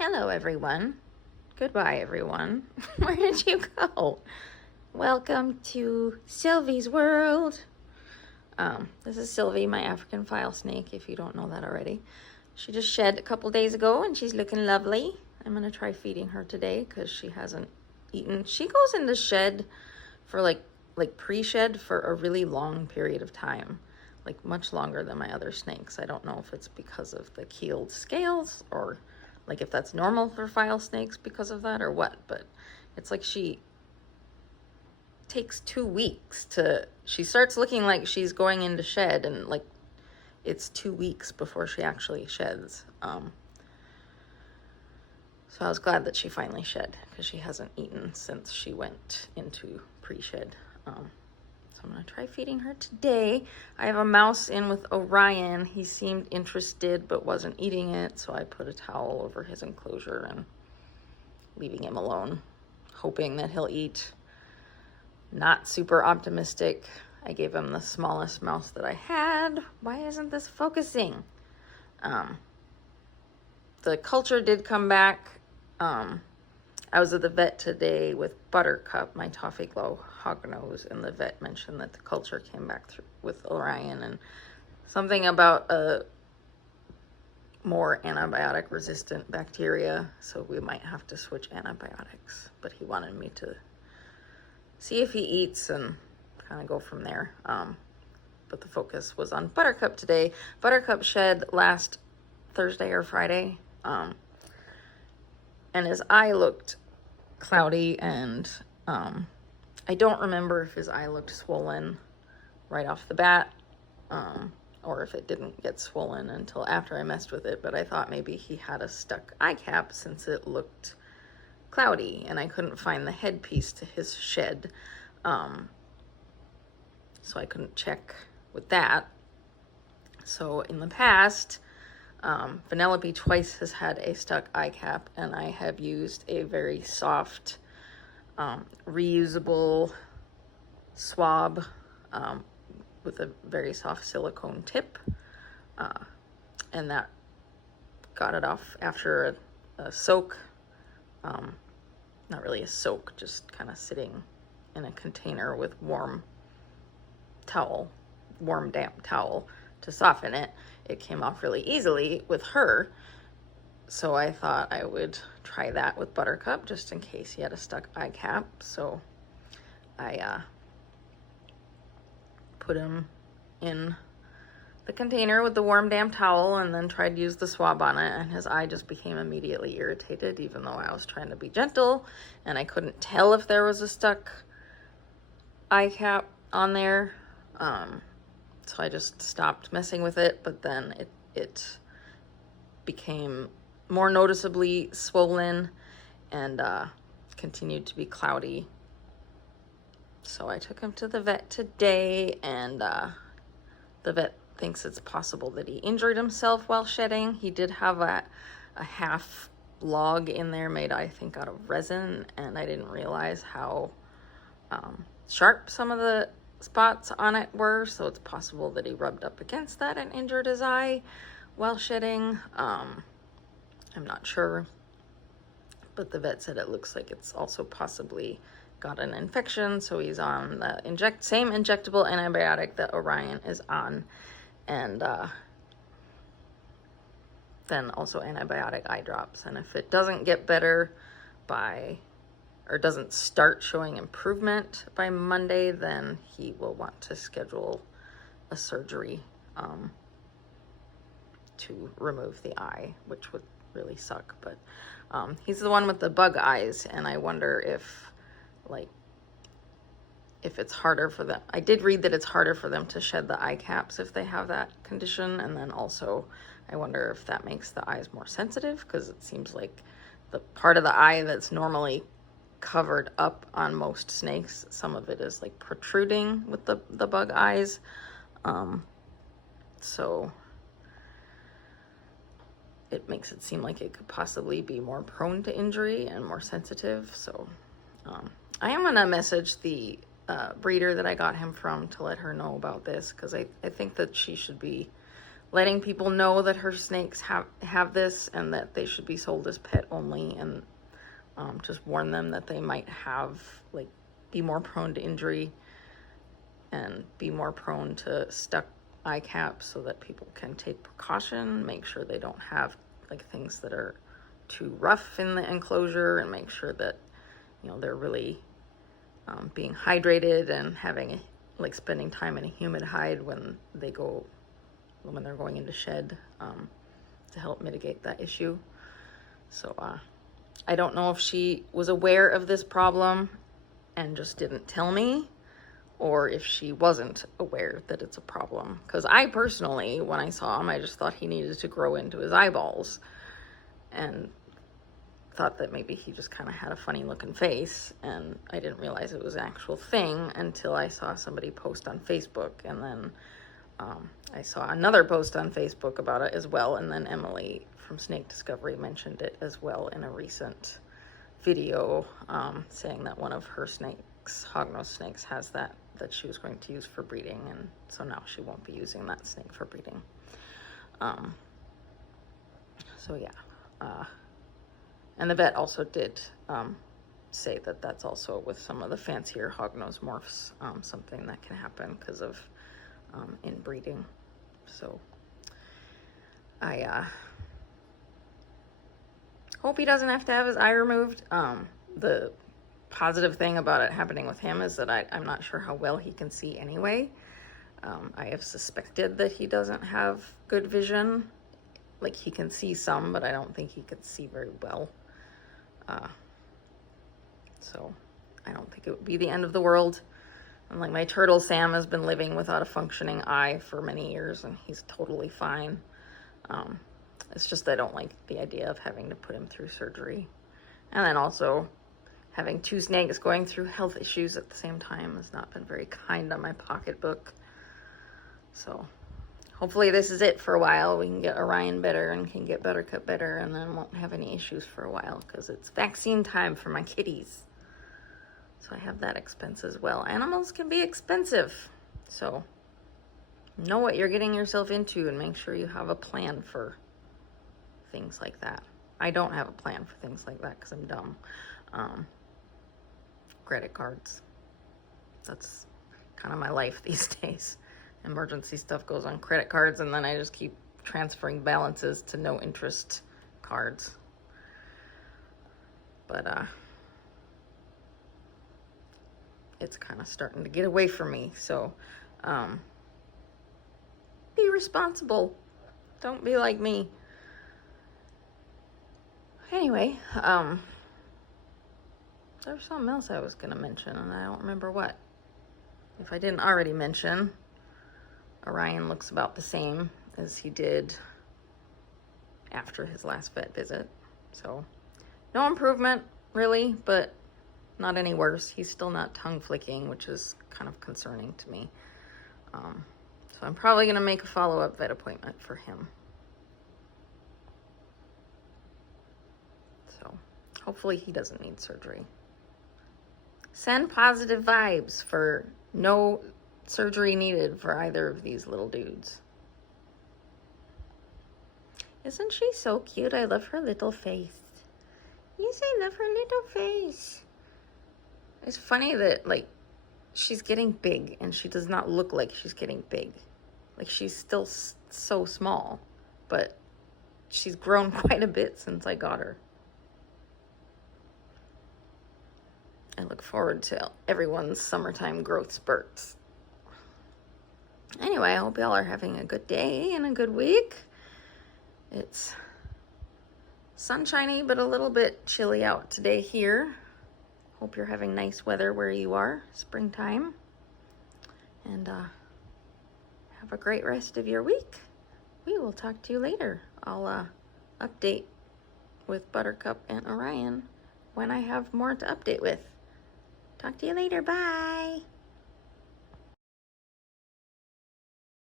Hello, everyone. Goodbye, everyone. Where did you go? Welcome to Sylvie's world. This is Sylvie, my African file snake, if you don't know that already. She just shed a couple days ago and she's looking lovely. I'm going to try feeding her today because she hasn't eaten. She goes in the shed for like pre-shed for a really long period of time, like much longer than my other snakes. I don't know if it's because of the keeled scales or like if that's normal for file snakes because of that or what, but it's like she takes 2 weeks she starts looking like she's going into shed, and like it's 2 weeks before she actually sheds. So I was glad that she finally shed because she hasn't eaten since she went into pre-shed. So I'm gonna try feeding her today. I have a mouse in with Orion. He seemed interested but wasn't eating it, so I put a towel over his enclosure and leaving him alone, hoping that he'll eat. Not super optimistic. I gave him the smallest mouse that I had. Why isn't this focusing? The culture did come back. I was at the vet today with Buttercup, my Toffee Glow hognose, and the vet mentioned that the culture came back through with Orion and something about a more antibiotic resistant bacteria, so we might have to switch antibiotics. But he wanted me to see if he eats and kind of go from there. But the focus was on Buttercup today. Buttercup shed last Thursday or Friday, and his eye looked cloudy, and I don't remember if his eye looked swollen right off the bat, or if it didn't get swollen until after I messed with it, but I thought maybe he had a stuck eye cap since it looked cloudy, and I couldn't find the headpiece to his shed, so I couldn't check with that. So in the past, Vanellope twice has had a stuck eye cap, and I have used a very soft, reusable swab with a very soft silicone tip, and that got it off after a soak. Not really a soak, just kind of sitting in a container with warm damp towel to soften it. It came off really easily with her, so I thought I would try that with Buttercup just in case he had a stuck eye cap. So I put him in the container with the warm damp towel and then tried to use the swab on it, and his eye just became immediately irritated, even though I was trying to be gentle, and I couldn't tell if there was a stuck eye cap on there. So I just stopped messing with it, but then it became more noticeably swollen and continued to be cloudy. So I took him to the vet today, and the vet thinks it's possible that he injured himself while shedding. He did have a half log in there made, I think, out of resin, and I didn't realize how sharp some of the spots on it were, so it's possible that he rubbed up against that and injured his eye while shedding. I'm not sure, but the vet said it looks like it's also possibly got an infection, so he's on the same injectable antibiotic that Orion is on, and then also antibiotic eye drops. And if it doesn't get better or doesn't start showing improvement by Monday, then he will want to schedule a surgery to remove the eye, which would really suck. But he's the one with the bug eyes, and I wonder if it's harder for them. I did read that it's harder for them to shed the eye caps if they have that condition, and then also I wonder if that makes the eyes more sensitive, because it seems like the part of the eye that's normally covered up on most snakes, some of it is like protruding with the bug eyes, so it makes it seem like it could possibly be more prone to injury and more sensitive. So I am gonna message the breeder that I got him from to let her know about this, because I think that she should be letting people know that her snakes have this and that they should be sold as pet only, and just warn them that they might have, like, be more prone to injury and be more prone to stuck eye caps, so that people can take precaution, make sure they don't have like things that are too rough in the enclosure, and make sure that, you know, they're really being hydrated and having like spending time in a humid hide when they're going into shed, to help mitigate that issue. So I don't know if she was aware of this problem and just didn't tell me, or if she wasn't aware that it's a problem. Because I personally, when I saw him, I just thought he needed to grow into his eyeballs, and thought that maybe he just kind of had a funny looking face, and I didn't realize it was an actual thing until I saw somebody post on Facebook, and then I saw another post on Facebook about it as well, and then Emily from Snake Discovery mentioned it as well in a recent video, saying that one of her snakes, hognose snakes, has that she was going to use for breeding, and so now she won't be using that snake for breeding. So yeah, and the vet also did say that that's also with some of the fancier hognose morphs, something that can happen because of inbreeding. So I hope he doesn't have to have his eye removed. The positive thing about it happening with him is that I'm not sure how well he can see anyway. I have suspected that he doesn't have good vision. Like, he can see some, but I don't think he could see very well. So I don't think it would be the end of the world. And like my turtle Sam has been living without a functioning eye for many years, and he's totally fine. It's just I don't like the idea of having to put him through surgery. And then also having two snakes going through health issues at the same time has not been very kind on my pocketbook. So hopefully this is it for a while. We can get Orion better and can get Buttercup better, and then won't have any issues for a while, because it's vaccine time for my kitties. So I have that expense as well. Animals can be expensive. So know what you're getting yourself into and make sure you have a plan for things like that. I don't have a plan for things like that because I'm dumb. Credit cards. That's kind of my life these days. Emergency stuff goes on credit cards, and then I just keep transferring balances to no interest cards. But it's kind of starting to get away from me. So be responsible. Don't be like me. Anyway, there was something else I was going to mention, and I don't remember what. If I didn't already mention, Orion looks about the same as he did after his last vet visit. So no improvement, really, but not any worse. He's still not tongue flicking, which is kind of concerning to me. So I'm probably going to make a follow-up vet appointment for him. So hopefully he doesn't need surgery. Send positive vibes for no surgery needed for either of these little dudes. Isn't she so cute? I love her little face. Yes, I love her little face. It's funny that, like, she's getting big and she does not look like she's getting big. Like, she's still so small, but she's grown quite a bit since I got her. I look forward to everyone's summertime growth spurts. Anyway, I hope y'all are having a good day and a good week. It's sunshiny, but a little bit chilly out today here. Hope you're having nice weather where you are, springtime. And have a great rest of your week. We will talk to you later. I'll update with Buttercup and Orion when I have more to update with. Talk to you later. Bye.